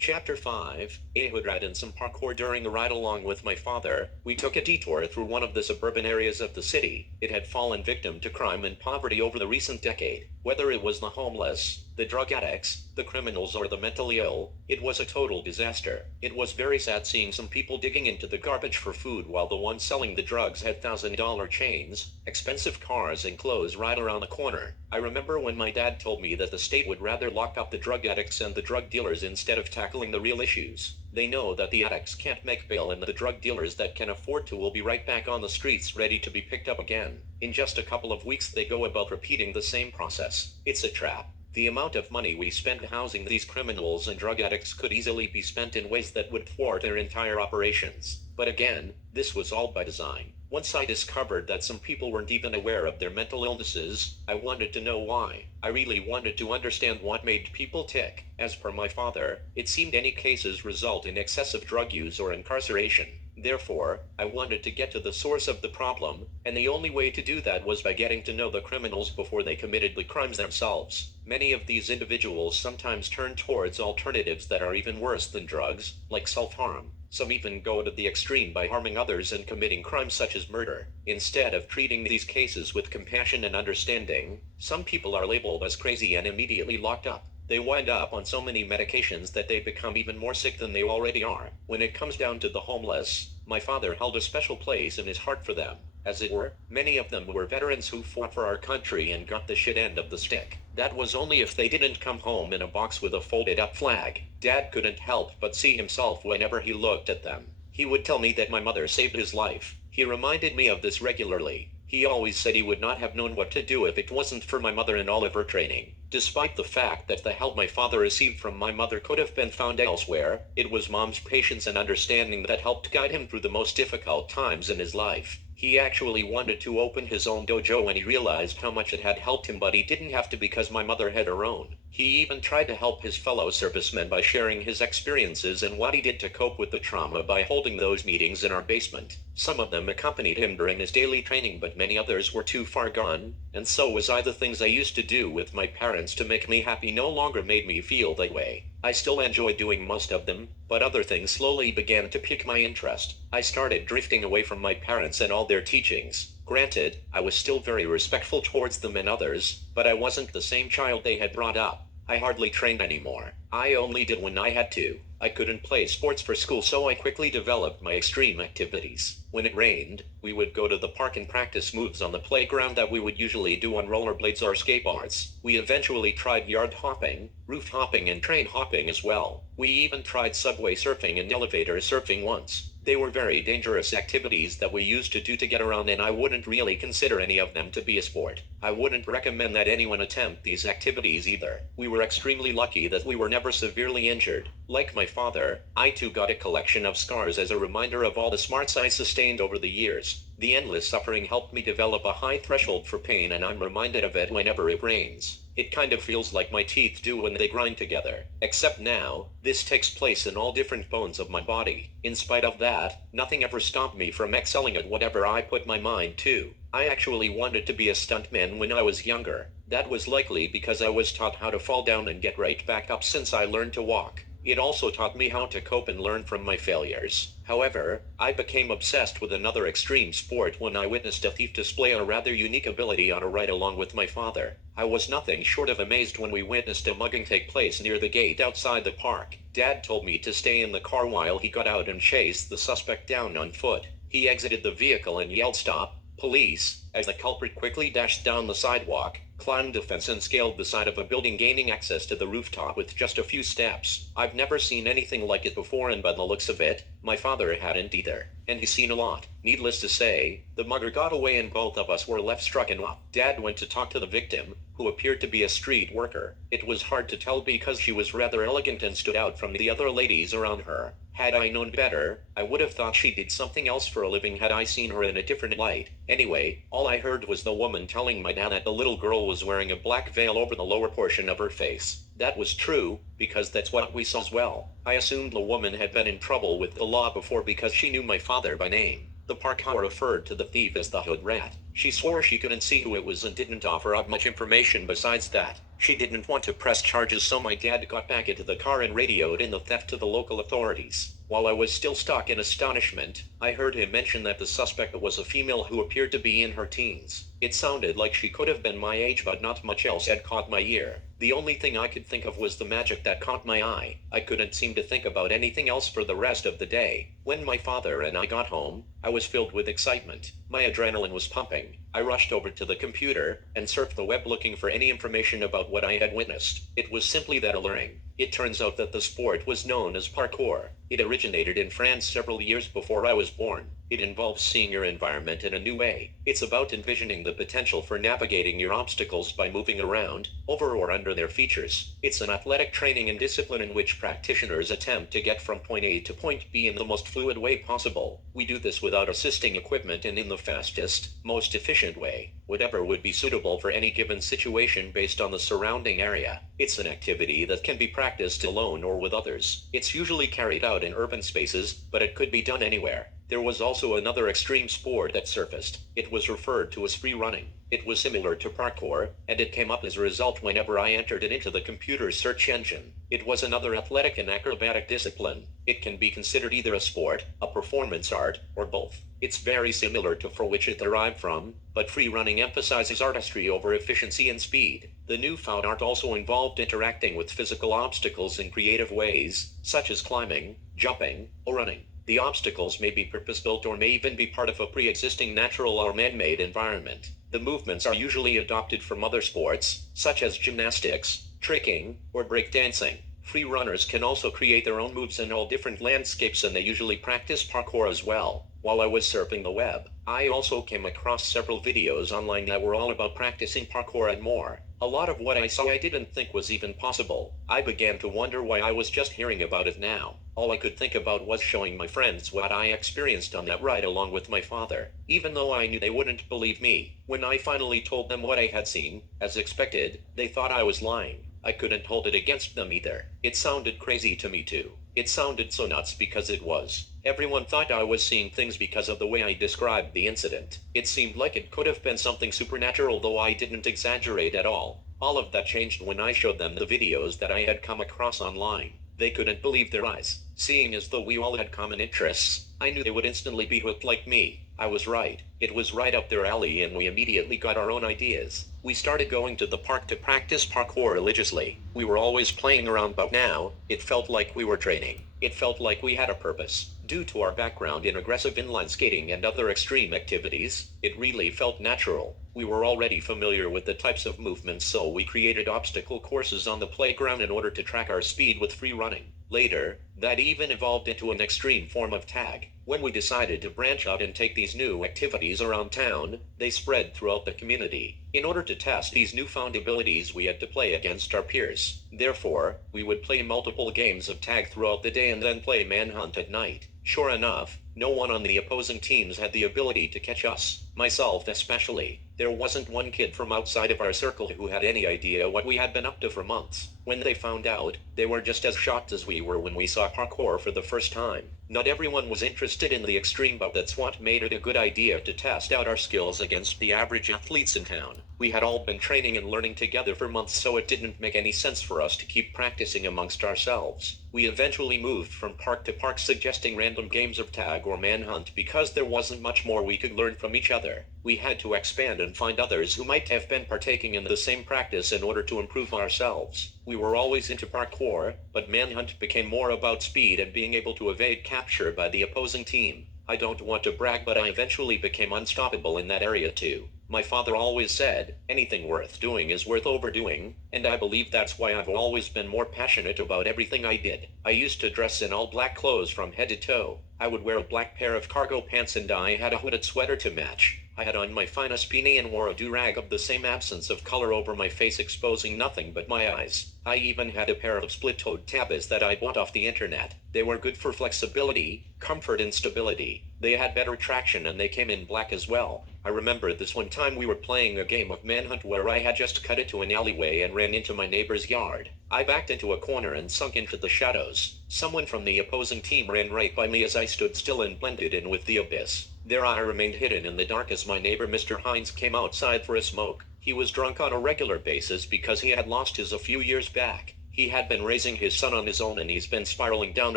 Chapter 5, A Hoodrat and some parkour. During a ride along with my father, we took a detour through one of the suburban areas of the city. It had fallen victim to crime and poverty over the recent decade. Whether it was the homeless, the drug addicts, the criminals, or the mentally ill, it was a total disaster. It was very sad seeing some people digging into the garbage for food while the ones selling the drugs had $1,000 chains, expensive cars, and clothes right around the corner. I remember when my dad told me that the state would rather lock up the drug addicts and the drug dealers instead of tackling the real issues. They know that the addicts can't make bail and the drug dealers that can afford to will be right back on the streets ready to be picked up again. In just a couple of weeks they go about repeating the same process. It's a trap. The amount of money we spend housing these criminals and drug addicts could easily be spent in ways that would thwart their entire operations. But again, this was all by design. Once I discovered that some people weren't even aware of their mental illnesses, I wanted to know why. I really wanted to understand what made people tick. As per my father, it seemed any cases result in excessive drug use or incarceration. Therefore, I wanted to get to the source of the problem, and the only way to do that was by getting to know the criminals before they committed the crimes themselves. Many of these individuals sometimes turn towards alternatives that are even worse than drugs, like self-harm. Some even go to the extreme by harming others and committing crimes such as murder. Instead of treating these cases with compassion and understanding, some people are labeled as crazy and immediately locked up. They wind up on so many medications that they become even more sick than they already are. When it comes down to the homeless, my father held a special place in his heart for them. As it were, many of them were veterans who fought for our country and got the shit end of the stick. That was only if they didn't come home in a box with a folded up flag. Dad couldn't help but see himself whenever he looked at them. He would tell me that my mother saved his life. He reminded me of this regularly. He always said he would not have known what to do if it wasn't for my mother and all of her training. Despite the fact that the help my father received from my mother could have been found elsewhere, it was Mom's patience and understanding that helped guide him through the most difficult times in his life. He actually wanted to open his own dojo when he realized how much it had helped him, but he didn't have to because my mother had her own. He even tried to help his fellow servicemen by sharing his experiences and what he did to cope with the trauma by holding those meetings in our basement. Some of them accompanied him during his daily training, but many others were too far gone, and so was I. The things I used to do with my parents to make me happy no longer made me feel that way. I still enjoy doing most of them, but other things slowly began to pique my interest. I started drifting away from my parents and all their teachings. Granted, I was still very respectful towards them and others, but I wasn't the same child they had brought up. I hardly trained anymore. I only did when I had to. I couldn't play sports for school, so I quickly developed my extreme activities. When it rained, we would go to the park and practice moves on the playground that we would usually do on rollerblades or skateboards. We eventually tried yard hopping, roof hopping, and train hopping as well. We even tried subway surfing and elevator surfing once. They were very dangerous activities that we used to do to get around, and I wouldn't really consider any of them to be a sport. I wouldn't recommend that anyone attempt these activities either. We were extremely lucky that we were never severely injured. Like my father, I too got a collection of scars as a reminder of all the smarts I sustained over the years. The endless suffering helped me develop a high threshold for pain, and I'm reminded of it whenever it rains. It kind of feels like my teeth do when they grind together. Except now, this takes place in all different bones of my body. In spite of that, nothing ever stopped me from excelling at whatever I put my mind to. I actually wanted to be a stuntman when I was younger. That was likely because I was taught how to fall down and get right back up since I learned to walk. It also taught me how to cope and learn from my failures. However, I became obsessed with another extreme sport when I witnessed a thief display a rather unique ability on a ride along with my father. I was nothing short of amazed when we witnessed a mugging take place near the gate outside the park. Dad told me to stay in the car while he got out and chased the suspect down on foot. He exited the vehicle and yelled, "Stop, police," as the culprit quickly dashed down the sidewalk, climbed a fence, and scaled the side of a building, gaining access to the rooftop with just a few steps. I've never seen anything like it before, and by the looks of it, my father hadn't either. And he's seen a lot. Needless to say, the mugger got away and both of us were left struck in awe. Dad went to talk to the victim, who appeared to be a street worker. It was hard to tell because she was rather elegant and stood out from the other ladies around her. Had I known better, I would have thought she did something else for a living had I seen her in a different light. Anyway, all I heard was the woman telling my dad that the little girl was wearing a black veil over the lower portion of her face. That was true, because that's what we saw as well. I assumed the woman had been in trouble with the law before because she knew my father by name. The Parkour referred to the thief as the Hoodrat. She swore she couldn't see who it was and didn't offer up much information besides that. She didn't want to press charges, so my dad got back into the car and radioed in the theft to the local authorities. While I was still stuck in astonishment, I heard him mention that the suspect was a female who appeared to be in her teens. It sounded like she could have been my age, but not much else had caught my ear. The only thing I could think of was the magic that caught my eye. I couldn't seem to think about anything else for the rest of the day. When my father and I got home, I was filled with excitement. My adrenaline was pumping. I rushed over to the computer and surfed the web looking for any information about what I had witnessed. It was simply that alluring. It turns out that the sport was known as parkour. It originated in France several years before I was born. It involves seeing your environment in a new way. It's about envisioning the potential for navigating your obstacles by moving around, over or under their features. It's an athletic training and discipline in which practitioners attempt to get from point A to point B in the most fluid way possible. We do this without assisting equipment and in the fastest, most efficient way, whatever would be suitable for any given situation based on the surrounding area. It's an activity that can be practiced alone or with others. It's usually carried out in urban spaces, but it could be done anywhere. There was also another extreme sport that surfaced. It was referred to as free running. It was similar to parkour, and it came up as a result whenever I entered it into the computer's search engine. It was another athletic and acrobatic discipline. It can be considered either a sport, a performance art, or both. It's very similar to for which it derived from, but free running emphasizes artistry over efficiency and speed. The newfound art also involved interacting with physical obstacles in creative ways, such as climbing, jumping, or running. The obstacles may be purpose-built or may even be part of a pre-existing natural or man-made environment. The movements are usually adopted from other sports, such as gymnastics, tricking, or breakdancing. Free runners can also create their own moves in all different landscapes, and they usually practice parkour as well. While I was surfing the web, I also came across several videos online that were all about practicing parkour and more. A lot of what I saw I didn't think was even possible. I began to wonder why I was just hearing about it now. All I could think about was showing my friends what I experienced on that ride along with my father, even though I knew they wouldn't believe me. When I finally told them what I had seen, as expected, they thought I was lying. I couldn't hold it against them either. It sounded crazy to me too. It sounded so nuts because it was. Everyone thought I was seeing things because of the way I described the incident. It seemed like it could have been something supernatural, though I didn't exaggerate at all. All of that changed when I showed them the videos that I had come across online. They couldn't believe their eyes. Seeing as though we all had common interests, I knew they would instantly be hooked like me. I was right. It was right up their alley, and we immediately got our own ideas. We started going to the park to practice parkour religiously. We were always playing around, but now, it felt like we were training. It felt like we had a purpose. Due to our background in aggressive inline skating and other extreme activities, it really felt natural. We were already familiar with the types of movements, so we created obstacle courses on the playground in order to track our speed with free running. Later, that even evolved into an extreme form of tag. When we decided to branch out and take these new activities around town, they spread throughout the community. In order to test these newfound abilities, we had to play against our peers. Therefore, we would play multiple games of tag throughout the day and then play manhunt at night. Sure enough, no one on the opposing teams had the ability to catch us, myself especially. There wasn't one kid from outside of our circle who had any idea what we had been up to for months. When they found out, they were just as shocked as we were when we saw parkour for the first time. Not everyone was interested in the extreme, but that's what made it a good idea to test out our skills against the average athletes in town. We had all been training and learning together for months, so it didn't make any sense for us to keep practicing amongst ourselves. We eventually moved from park to park, suggesting random games of tag or manhunt because there wasn't much more we could learn from each other. We had to expand and find others who might have been partaking in the same practice in order to improve ourselves. We were always into parkour, but manhunt became more about speed and being able to evade capture by the opposing team. I don't want to brag, but I eventually became unstoppable in that area too. My father always said, anything worth doing is worth overdoing, and I believe that's why I've always been more passionate about everything I did. I used to dress in all black clothes from head to toe. I would wear a black pair of cargo pants and I had a hooded sweater to match. I had on my finest beanie and wore a do-rag of the same absence of color over my face, exposing nothing but my eyes. I even had a pair of split-toed tabas that I bought off the internet. They were good for flexibility, comfort, and stability. They had better traction and they came in black as well. I remember this one time we were playing a game of manhunt where I had just cut into an alleyway and ran into my neighbor's yard. I backed into a corner and sunk into the shadows. Someone from the opposing team ran right by me as I stood still and blended in with the abyss. There I remained hidden in the dark as my neighbor Mr. Hines came outside for a smoke. He was drunk on a regular basis because he had lost his a few years back. He had been raising his son on his own and he's been spiraling down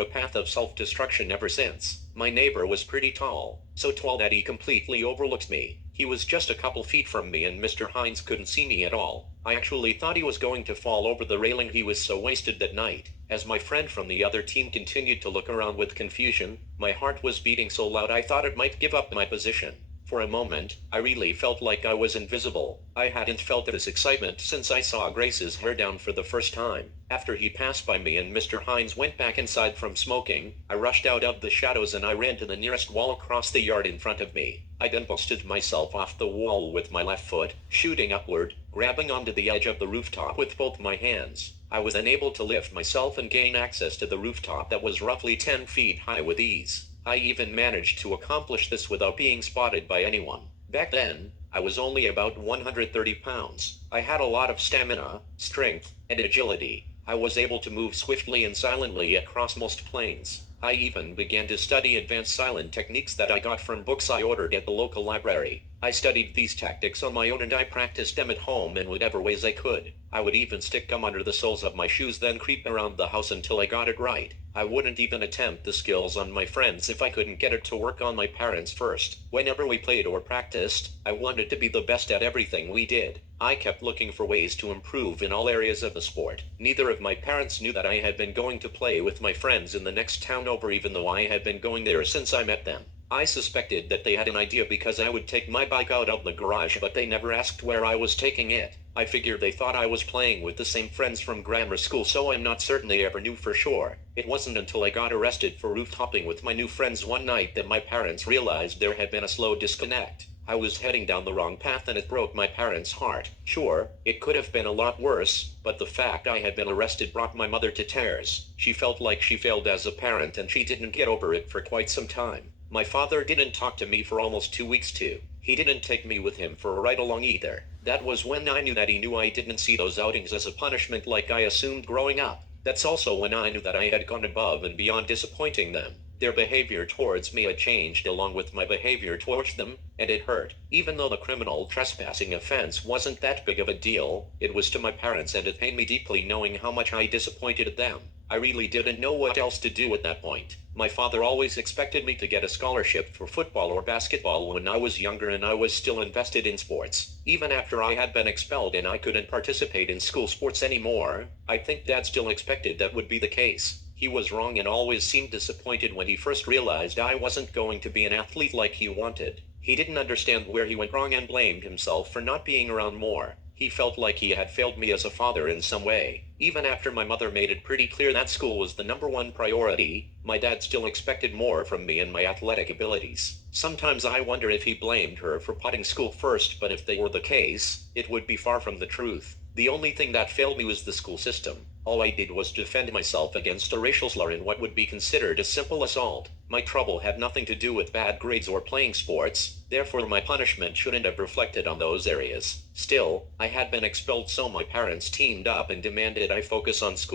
a path of self-destruction ever since. My neighbor was pretty tall, so tall that he completely overlooked me. He was just a couple feet from me and Mr. Hines couldn't see me at all. I actually thought he was going to fall over the railing. He was so wasted that night. As my friend from the other team continued to look around with confusion, my heart was beating so loud I thought it might give up my position. For a moment, I really felt like I was invisible. I hadn't felt this excitement since I saw Grace's hair down for the first time. After he passed by me and Mr. Hines went back inside from smoking, I rushed out of the shadows and I ran to the nearest wall across the yard in front of me. I then busted myself off the wall with my left foot, shooting upward, grabbing onto the edge of the rooftop with both my hands. I was then able to lift myself and gain access to the rooftop that was roughly 10 feet high with ease. I even managed to accomplish this without being spotted by anyone. Back then, I was only about 130 pounds. I had a lot of stamina, strength, and agility. I was able to move swiftly and silently across most planes. I even began to study advanced silent techniques that I got from books I ordered at the local library. I studied these tactics on my own and I practiced them at home in whatever ways I could. I would even stick gum under the soles of my shoes, then creep around the house until I got it right. I wouldn't even attempt the skills on my friends if I couldn't get it to work on my parents first. Whenever we played or practiced, I wanted to be the best at everything we did. I kept looking for ways to improve in all areas of the sport. Neither of my parents knew that I had been going to play with my friends in the next town over, even though I had been going there since I met them. I suspected that they had an idea because I would take my bike out of the garage, but they never asked where I was taking it. I figured they thought I was playing with the same friends from grammar school, so I'm not certain they ever knew for sure. It wasn't until I got arrested for roof-hopping with my new friends one night that my parents realized there had been a slow disconnect. I was heading down the wrong path and it broke my parents' heart. Sure, it could have been a lot worse, but the fact I had been arrested brought my mother to tears. She felt like she failed as a parent and she didn't get over it for quite some time. My father didn't talk to me for almost 2 weeks too. He didn't take me with him for a ride along either. That was when I knew that he knew I didn't see those outings as a punishment like I assumed growing up. That's also when I knew that I had gone above and beyond disappointing them. Their behavior towards me had changed along with my behavior towards them, and it hurt. Even though the criminal trespassing offense wasn't that big of a deal, it was to my parents and it pained me deeply knowing how much I disappointed them. I really didn't know what else to do at that point. My father always expected me to get a scholarship for football or basketball when I was younger, and I was still invested in sports. Even after I had been expelled and I couldn't participate in school sports anymore, I think Dad still expected that would be the case. He was wrong and always seemed disappointed when he first realized I wasn't going to be an athlete like he wanted. He didn't understand where he went wrong and blamed himself for not being around more. He felt like he had failed me as a father in some way. Even after my mother made it pretty clear that school was the #1 priority, my dad still expected more from me and my athletic abilities. Sometimes I wonder if he blamed her for putting school first, but if they were the case, it would be far from the truth. The only thing that failed me was the school system. All I did was defend myself against a racial slur in what would be considered a simple assault. My trouble had nothing to do with bad grades or playing sports, therefore my punishment shouldn't have reflected on those areas. Still, I had been expelled, so my parents teamed up and demanded I focus on school.